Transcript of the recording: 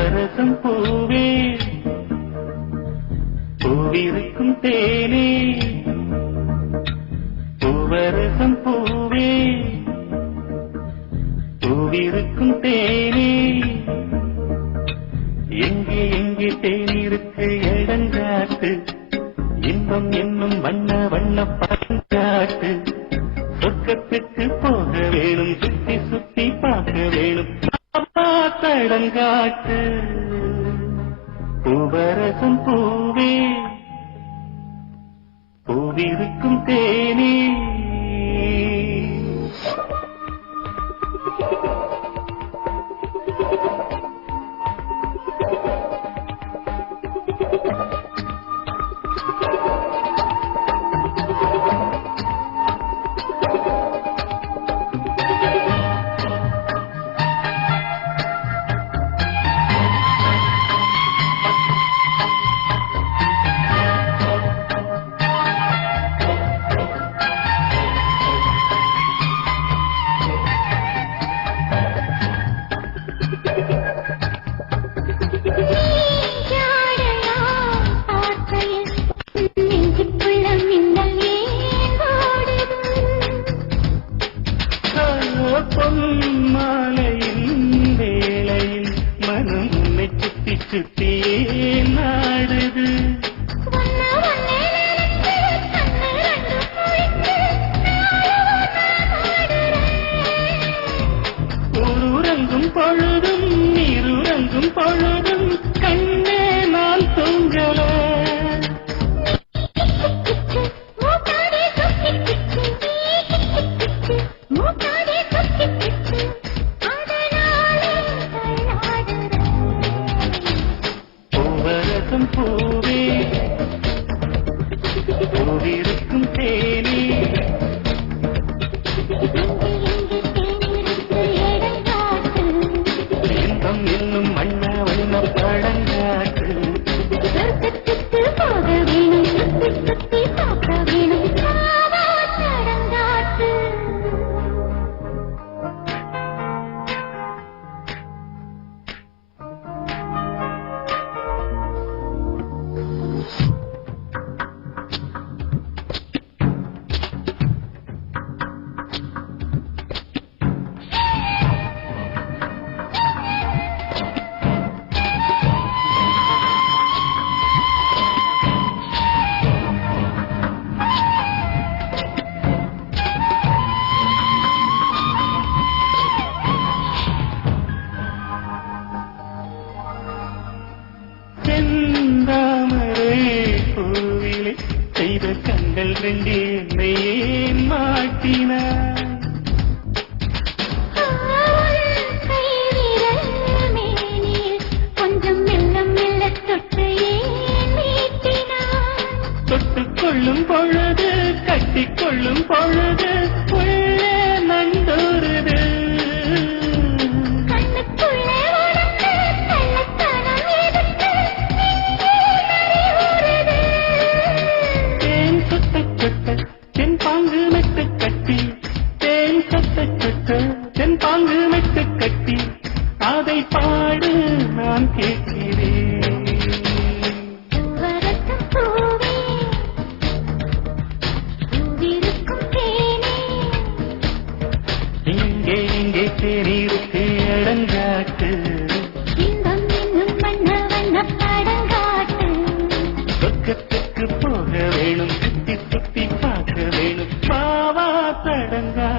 பூவரசம் பூவே பூவிருக்கும் தேனே பூவரசம் பூவே பூவிருக்கும் தேனே எங்கே எங்கே தேனிருக்கு இடங்காட்டு இன்பம் என்னும் வண்ண வண்ண பழங்காட்டு சொர்க்கத்துக்கு போக வேணும் சுத்தி சுத்தி பார்க்க வேணும் தடங்காட்டு பூவரசம் பூவே பூவிருக்கும் தேனே பொன்மாலையின் வேளையில் மனம் உன்னை சுத்தி சுத்தியே நாடுது ஊருறங்கும் பொழுதும் நீருறங்கும் பொழுதும் கண்ணே நான் தூங்கல பூவே பூவிருக்கும் தேனே இன்பம் என்னும் வண்ண வண்ண பழங்காட்டு போக வேணும் சுத்தி சுத்தி பார்க்க வேணும் தடங்காட்டு செந்தாமரை பூவிலே செய்த கண்கள் ரெண்டே என்னையே மாட்டினார் கொஞ்சம் மெல்ல மெல்ல தொட்டுக்கொள்ளும் பொழுது கட்டிக்கொள்ளும் பொழுது உள்ளே நண்டோருது தென்பாங்கு மெட்டு கட்டி அதை பாடு நான் கேட்கிறேன் இங்கே இங்கே தேனிருக்கு இடங்காட்டு சொர்க்கத்துக்கு போக வேணும் சுத்தி சுத்தி பார்க்க வேணும் பாவா தடங்கா